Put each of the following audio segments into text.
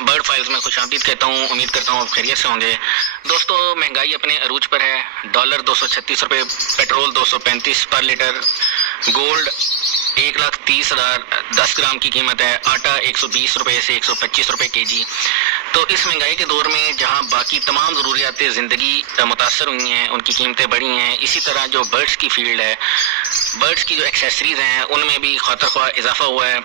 Bird files में खुशामदीद कहता हूँ। उम्मीद करता हूँ आप खैरियत से होंगे। दोस्तों, महंगाई अपने अरूज पर है। डॉलर 236 रुपये, पेट्रोल 235 पर लीटर, गोल्ड 1,30,000 10 ग्राम की कीमत है, आटा 120 रुपये से 125 रुपये केजी। तो इस महंगाई के दौर में जहां बाकी तमाम ज़रूरियात ज़िंदगी मुतासर हुई हैं, उनकी कीमतें बढ़ी हैं, इसी तरह जो बर्ड्स की फील्ड है, बर्ड्स की जो एक्सेसरीज़ हैं, उनमें भी खातर ख्वाह इजाफा हुआ है।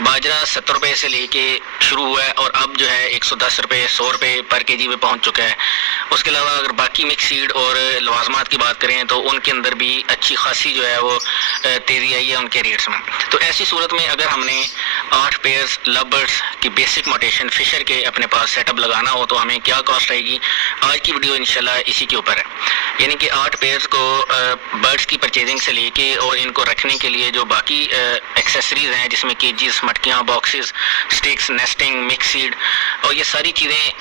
बाजरा 70 रुपये से लेके शुरू हुआ है और अब जो है 110 रुपये 100 रुपये पर केजी पे पहुंच चुका है। उसके अलावा अगर बाकी मिक्स सीड और लवाजमात की बात करें तो उनके अंदर भी अच्छी खासी जो है वो तेज़ी आई है उनके रेट्स में। तो ऐसी सूरत में अगर हमने 8 पेयर्स लव बर्ड्स की बेसिक मोटेशन फिशर के अपने पास सेटअप लगाना हो तो हमें क्या कॉस्ट आएगी, आज की वीडियो इंशाल्लाह इसी के ऊपर है। यानी कि 8 पेयर्स को बर्ड्स की परचेजिंग से लेके और इनको रखने के लिए जो बाकी एक्सेसरीज हैं, जिसमें केजीज, मटकियाँ, boxes, sticks, nesting, mix seed और ये सारी चीज़ें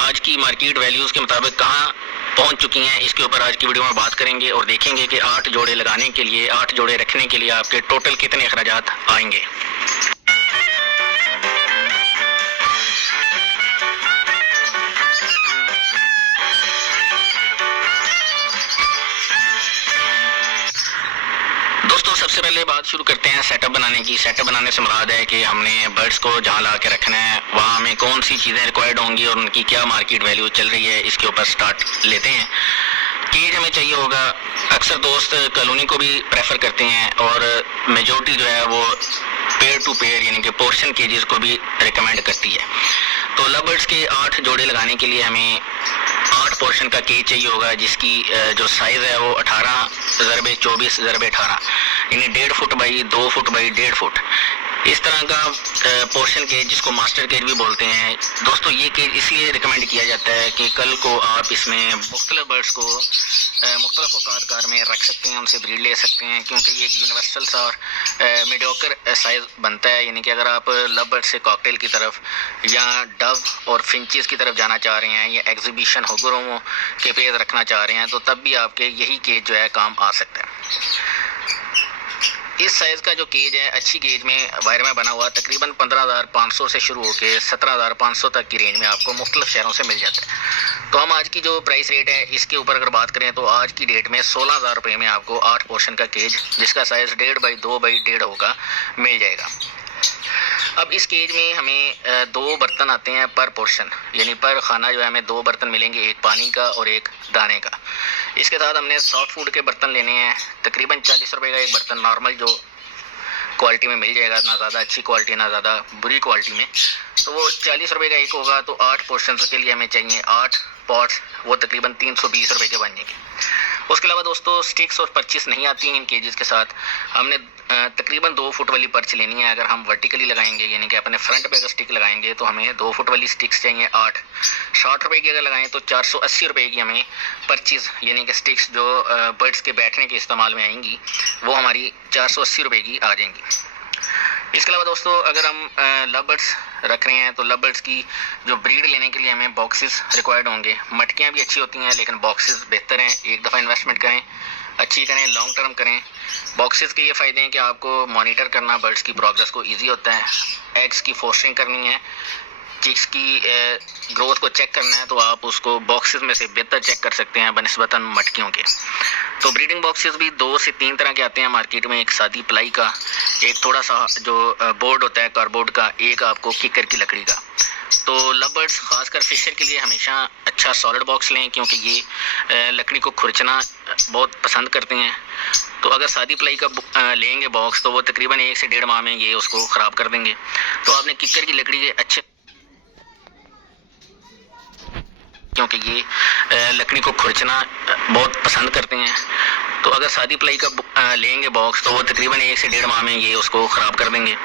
आज की मार्केट वैल्यूज़ के मुताबिक कहाँ पहुंच चुकी हैं, इसके ऊपर आज की वीडियो में बात करेंगे और देखेंगे कि 8 जोड़े लगाने के लिए, 8 जोड़े रखने के लिए आपके टोटल कितने अखराजात आएंगे। दोस्तों, सबसे पहले बात शुरू करते हैं सेटअप बनाने की। सेटअप बनाने से मुराद है कि हमने बर्ड्स को जहाँ ला के रखना है वहाँ हमें कौन सी चीज़ें रिक्वायर्ड होंगी और उनकी क्या मार्केट वैल्यू चल रही है, इसके ऊपर स्टार्ट लेते हैं। केज हमें चाहिए होगा। अक्सर दोस्त कॉलोनी को भी प्रेफर करते हैं और मेजॉरिटी जो है वो पेयर टू पेयर यानी कि पोर्शन केजेस को भी रिकमेंड करती है। तो लव बर्ड्स के 8 जोड़े लगाने के लिए हमें 8 पोर्शन का केज चाहिए होगा, जिसकी जो साइज़ है वो 18x24x18 यानी 1.5 foot by 2 foot by 1.5 foot इस तरह का पोर्शन केज, जिसको मास्टर केज भी बोलते हैं। दोस्तों, ये केज इसलिए रिकमेंड किया जाता है कि कल को आप इसमें मुख्तलिफ बर्ड्स को मुख्तलिफ औकात में रख सकते हैं, उनसे ब्रीड ले सकते हैं, क्योंकि ये एक यूनिवर्सल सा और मीडियोकर साइज बनता है। यानी कि अगर आप लव बर्ड से कॉकटेल की तरफ या डव और फिंचेस की तरफ जाना चाह रहे हैं या एग्जीबिशन हुगुरों के पेज रखना चाह रहे हैं तो तब भी आपके यही केज जो है काम आ सकता है। इस साइज का जो केज है अच्छी केज में वायर में बना हुआ तकरीबन 15,500 से शुरू होकर 17,500 तक की रेंज में आपको मुख्तलिफ शहरों से मिल जाता है। तो हम आज की जो प्राइस रेट है इसके ऊपर अगर बात करें तो आज की डेट में 16,000 रुपये में आपको 8 पोर्शन का केज, जिसका साइज 1.5 बाई 2 बाई 1.5 होगा, मिल जाएगा। अब इस केज में हमें 2 बर्तन आते हैं पर पोर्शन, यानी पर खाना जो है हमें 2 बर्तन मिलेंगे, एक पानी का और एक दाने का। इसके साथ हमने सॉफ्ट फूड के बर्तन लेने हैं, तकरीबन 40 रुपये का एक बर्तन नॉर्मल जो क्वालिटी में मिल जाएगा, ना ज़्यादा अच्छी क्वालिटी ना ज़्यादा बुरी क्वालिटी में, तो वो 40 रुपये का एक होगा। तो 8 पोर्शन के लिए हमें चाहिए 8 पॉट्स, वो तकरीबन 320 रुपये के बन जाएंगे। उसके अलावा दोस्तों, स्टिक्स और पर्चेस नहीं आती हैं इन केजेस के साथ। हमने तकरीबन 2 फुट वाली पर्च लेनी है। अगर हम वर्टिकली लगाएंगे यानी कि अपने फ्रंट पे अगर स्टिक लगाएंगे तो हमें 2 फुट वाली स्टिक्स चाहिए 8। 60 रुपये की अगर लगाएं तो 480 रुपये की हमें पर्चेस यानी कि स्टिक्स जो बर्ड्स के बैठने के इस्तेमाल में आएंगी वो हमारी 480 रुपये की आ जाएंगी। इसके अलावा दोस्तों, अगर हम लव बर्ड्स रख रहे हैं तो लव बर्ड्स की जो ब्रीड लेने के लिए हमें बॉक्सेस रिक्वायर्ड होंगे। मटकियाँ भी अच्छी होती हैं लेकिन बॉक्सेस बेहतर हैं। एक दफ़ा इन्वेस्टमेंट करें, अच्छी करें, लॉन्ग टर्म करें। बॉक्सेस के ये फ़ायदे हैं कि आपको मॉनिटर करना बर्ड्स की प्रोग्रेस को ईजी होता है। एग्स की फोस्टरिंग करनी है, चिक्स की ग्रोथ को चेक करना है तो आप उसको बॉक्सेस में से बेहतर चेक कर सकते हैं बनिस्बतन मटकियों के। तो ब्रीडिंग बॉक्सेस भी 2 से 3 तरह के आते हैं मार्केट में। एक सादी प्लाई का, एक थोड़ा सा जो बोर्ड होता है कार्डबोर्ड का, एक आपको किकर की लकड़ी का। तो लव बर्ड्स खासकर फिशर के लिए हमेशा अच्छा सॉलिड बॉक्स लें, क्योंकि ये लकड़ी को खुरचना बहुत पसंद करते हैं। तो अगर सादी प्लाई का लेंगे बॉक्स तो वो तकरीबन 1 से 1.5 माह में ये उसको ख़राब कर देंगे। तो आपने किकर की लकड़ी के अच्छे, क्योंकि ये लकड़ी को खुरचना बहुत पसंद करते हैं। तो अगर सादी प्लाई का लेंगे बॉक्स तो वो तकरीबन 1 से 1.5 माह में ये उसको ख़राब कर देंगे।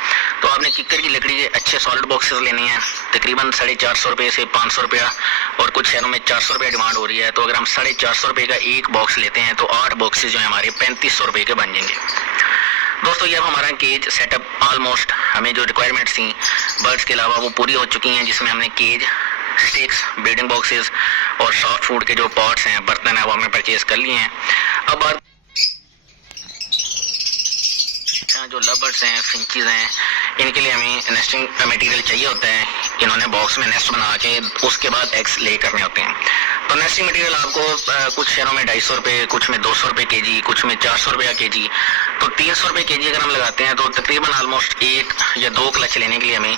तो आपने किकर की लकड़ी के अच्छे सॉलिड बॉक्सेस लेने हैं, तकरीबन 450 रुपये से 500 रुपया, और कुछ शहरों में 400 रुपये डिमांड हो रही है। तो अगर हम 450 रुपये का एक बॉक्स लेते हैं तो 8 बॉक्सेस जो है हमारे 3500 रुपये के बन जाएंगे। दोस्तों, ये अब हमारा केज सेटअप ऑलमोस्ट हमें जो रिक्वायरमेंट्स थी बर्ड्स के अलावा वो पूरी हो चुकी हैं, जिसमें हमने केज, स्टिक्स, ब्रीडिंग बॉक्सेस और सॉफ्ट फूड के जो पॉट्स हैं, बर्तन हैं, वो हमने परचेज कर लिए हैं। अब बात जो लव बर्ड्स हैं, फिंचेस हैं, इनके लिए हमें नेस्टिंग मटेरियल चाहिए होता है। इन्होंने बॉक्स में नेस्ट बना के उसके बाद एग्स ले करने होते हैं। तो नेस्टिंग मटेरियल आपको कुछ शहरों में 250 रुपये, कुछ में 200 रुपये के जी, कुछ में 400 रुपया के जी, तो 300 रुपये के जी अगर हम लगाते हैं तो तकरीबन ऑलमोस्ट 1 या 2 क्लच लेने के लिए हमें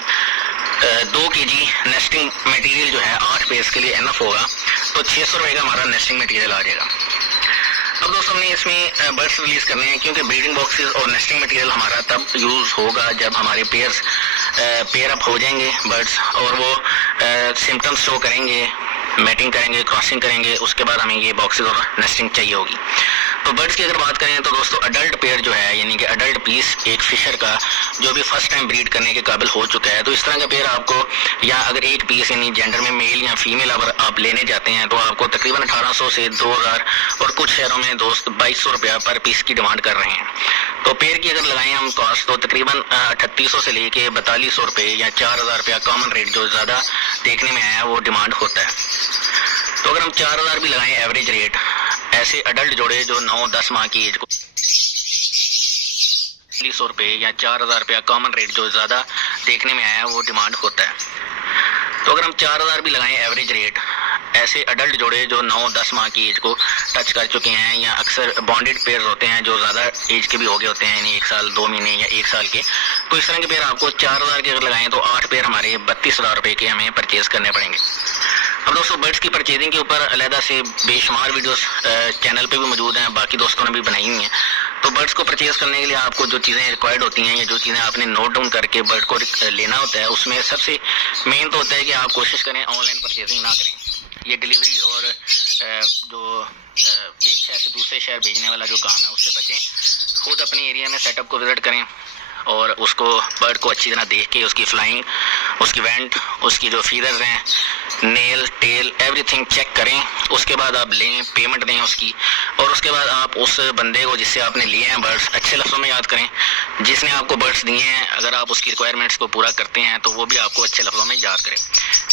2 kg नेस्टिंग मटेरियल जो है 8 पेयर्स के लिए एनफ होगा। तो 600 रुपये का हमारा नेस्टिंग मटेरियल आ जाएगा। अब दोस्तों हमने इसमें बर्ड्स रिलीज करने हैं, क्योंकि ब्रीडिंग बॉक्सेस और नेस्टिंग मटेरियल हमारा तब यूज होगा जब हमारे पेयर्स पेयर अप हो जाएंगे बर्ड्स और वो सिम्टम्स शो करेंगे, मैटिंग करेंगे, क्रॉसिंग करेंगे, उसके बाद हमें ये बॉक्सेस और नेस्टिंग चाहिए होगी। तो बर्ड्स की अगर बात करें तो दोस्तों अडल्ट पेयर जो है, यानी कि अडल्ट पीस एक फिशर का जो भी फर्स्ट टाइम ब्रीड करने के काबिल हो चुका है, तो इस तरह का पेयर आपको, या अगर एक पीस यानी जेंडर में मेल या फीमेल अगर आप लेने जाते हैं तो आपको तकरीबन 1800 से 2000 और कुछ शहरों में दोस्त 2200 रुपया पर पीस की डिमांड कर रहे हैं। तो पेयर की अगर लगाएं हम कॉस्ट तो तकरीबन 3800 से लेके 4200 रुपये या 4000 रुपया कॉमन रेट जो ज़्यादा देखने में आया वो डिमांड होता है। तो अगर हम 4000 भी लगाएं एवरेज रेट, ऐसे अडल्ट जोड़े जो 9-10 माह की एज को 4000 रुपये या 4000 रुपया कॉमन रेट जो ज़्यादा देखने में आया वो डिमांड होता है। तो अगर हम 4000 भी लगाएं एवरेज रेट, ऐसे अडल्ट जोड़े जो 9-10 माह की एज को टच कर चुके हैं या अक्सर बॉन्डेड पेयर्स होते हैं जो ज़्यादा एज के भी हो गए होते हैं, यानी 1 साल 2 महीने या 1 साल के, तो इस तरह के पेयर आपको 4000 के अगर लगाएं तो 8 पेयर हमारे 32,000 रुपये के हमें परचेज करने पड़ेंगे। अब दोस्तों बर्ड्स की परचेजिंग के ऊपर अलहदा से बेशुमार वीडियोस चैनल पे भी मौजूद हैं, बाकी दोस्तों ने भी बनाई हुई हैं। तो बर्ड्स को परचेज करने के लिए आपको जो चीज़ें रिक्वायर्ड होती हैं या जो चीज़ें आपने नोट डाउन करके बर्ड को लेना होता है, उसमें सबसे मेन तो होता है कि आप कोशिश करें ऑनलाइन परचेजिंग ना करें। ये डिलीवरी और जो एक शहर से दूसरे शहर भेजने वाला जो काम है उससे बचें। खुद अपने एरिया में सेटअप को विजिट करें और उसको बर्ड को अच्छी तरह देख के उसकी फ्लाइंग, उसकी वेंट, उसकी जो फीदर्स हैं, नेल, टेल, एवरीथिंग चेक करें। उसके बाद आप लें, पेमेंट दें उसकी, और उसके बाद आप उस बंदे को जिससे आपने लिए हैं बर्ड्स अच्छे लफ्ज़ों में याद करें। जिसने आपको बर्ड्स दिए हैं अगर आप उसकी रिक्वायरमेंट्स को पूरा करते हैं तो वो भी आपको अच्छे लफ्ज़ों में याद करें।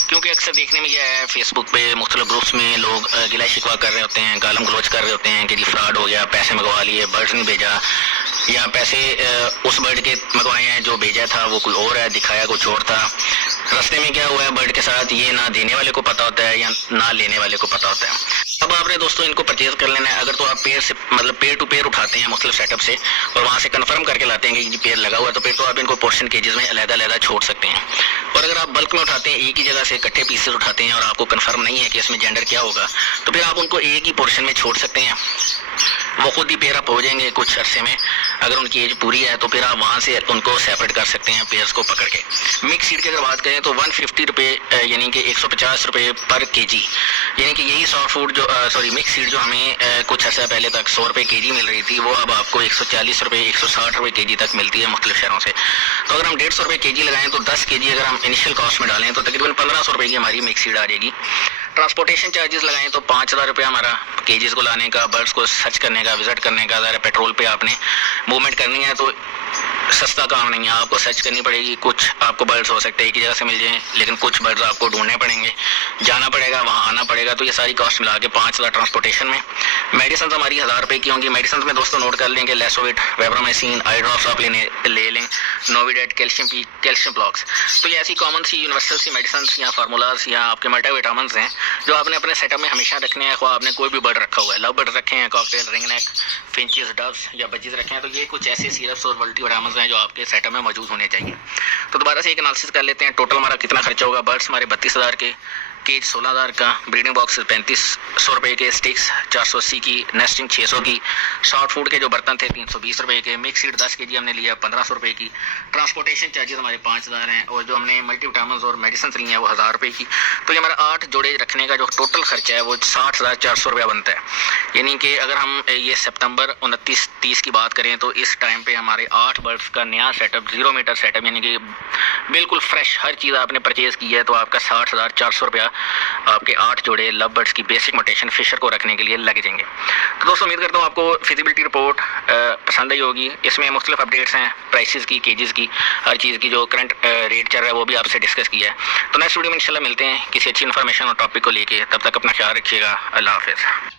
क्योंकि अक्सर देखने में यह है फेसबुक पे मुख्तलिफ ग्रुप्स में लोग गिला शिकवा कर रहे होते हैं, गालम गलोच कर रहे होते हैं कि जी फ्रॉड हो गया, पैसे मंगवा लिए, बर्ड्स नहीं भेजा, या पैसे उस बर्ड के मंगवाए हैं जो भेजा था वो कोई और है, दिखाया कुछ और था। रास्ते में क्या हुआ है बर्ड के साथ ये ना देने वाले को पता होता है या ना लेने वाले को पता होता है। अब आपने दोस्तों इनको परचेज कर लेना है। अगर तो आप पेयर से मतलब पेयर टू पेयर उठाते हैं मुख्तलिफ सेटअप से और वहाँ से कंफर्म करके लाते हैं कि ये पेयर लगा हुआ है, तो फिर तो आप इनको पोर्शन केजेस में अलग-अलग छोड़ सकते हैं। और अगर आप बल्क में उठाते हैं, एक ही जगह से इकट्ठे पीसेस उठाते हैं और आपको कंफर्म नहीं है कि इसमें जेंडर क्या होगा, तो फिर आप उनको एक ही पोर्शन में छोड़ सकते हैं। वो खुद ही पेयर अप हो जाएंगे कुछ अरसे में। अगर उनकी एज पूरी है तो फिर आप वहाँ से उनको सेपरेट कर सकते हैं पेयर्स को पकड़ के। मिक्स सीड की अगर बात करें तो 150 रुपये यानी कि 150 रुपये पर केजी, यानी कि यही सॉफ्ट फूड जो मिक्स सीड जो हमें कुछ अर्सा पहले तक 100 रुपये केजी मिल रही थी, वो अब आपको 140 रुपये 160 रुपये केजी तक मिलती है मुख्तलिफ शहरों से। तो अगर हम 150 रुपये केजी लगाएं तो 10 केजी अगर हम इनिशियल कॉस्ट में डालें तो तकरीबन 1500 रुपये की हमारी मिक्स सीड आ जाएगी। ट्रांसपोर्टेशन चार्जेस लगाएं तो 5000 रुपया हमारा केजीज को लाने का, बर्ड्स को सर्च करने का, विजिट करने का। ज़रा पेट्रोल पे आपने मूवमेंट करनी है तो सस्ता काम नहीं है, आपको सर्च करनी पड़ेगी। कुछ आपको बर्ड्स हो सकते हैं एक ही जगह से मिल जाएं, लेकिन कुछ बर्ड्स आपको ढूंढने पड़ेंगे, जाना पड़ेगा, वहाँ आना पड़ेगा। तो ये सारी कॉस्ट मिला के 5000 ट्रांसपोर्टेशन में। मेडिसिन हमारी 1000 रुपये की होंगी। मेडिसिन में दोस्तों नोट कर लेंगे लेसोविट, वेब्रामाइसिन, आई ड्रॉप्स आप ले लें, Novidat, calcium P, calcium blocks. तो ये ऐसी कॉमन सी यूनिवर्सल सी मेडिसिन या फार्मूलाज या आपके मल्टीविटामिन्स हैं जो आपने अपने सेटअप में हमेशा रखने हैं। ख्वाह आपने कोई भी बर्ड रखा हुआ है, लव बर्ड रखे हैं, कॉकटेल, रिंगनेक, फिंचेस, डव्स या बजीज रखे हैं, तो ये कुछ ऐसे सिरप्स और मल्टीविटामिन्स हैं जो आपके सेटअप में मौजूद होने चाहिए। तो दोबारा से एक एनालिसिस कर लेते हैं। टोटल हमारा कितना खर्चा होगा। बर्ड्स हमारे 32,000 के, केज 16,000 का, ब्रीडिंग बॉक्स 3500 रुपये के, स्टिक्स 480 की, नेस्टिंग 600 की, शॉर्ट फूड के जो बर्तन थे 320 रुपये के, मिक्स सीड 10 केजी हमने लिया 1500 रुपये की, ट्रांसपोर्टेशन चार्जेस हमारे 5000 हैं, और जो हमने मल्टीविटामिन्स और मेडिसिन ली हैं वो 1000 रुपये की। तो ये हमारा 8 जोड़े रखने का जो टोटल खर्चा है वो 60,400 रुपया बनता है। यानी कि अगर हम ये सितंबर 29-30 की बात करें तो इस टाइम पे हमारे 8 बर्ड्स का नया सेटअप 0 मीटर सेटअप यानी कि बिल्कुल फ्रेश हर चीज़ आपने परचेज़ की है, तो आपका 60,400 रुपया आपके 8 जोड़े लव बर्ड्स की बेसिक मोटेशन फिशर को रखने के लिए लग जाएंगे। तो दोस्तों उम्मीद करता हूँ आपको फिजिबिलिटी रिपोर्ट पसंद आई होगी। इसमें मुख्तलिफ अपडेट्स हैं प्राइसेस की, केजेस की, हर चीज़ की, जो करंट रेट चल रहा है वो भी आपसे डिस्कस किया है। तो नेक्स्ट वीडियो में इंशाल्लाह मिलते हैं किसी अच्छी इन्फॉर्मेशन और टॉपिक को लेके। तब तक अपना ख्याल रखिएगा। अल्लाह हाफिज़।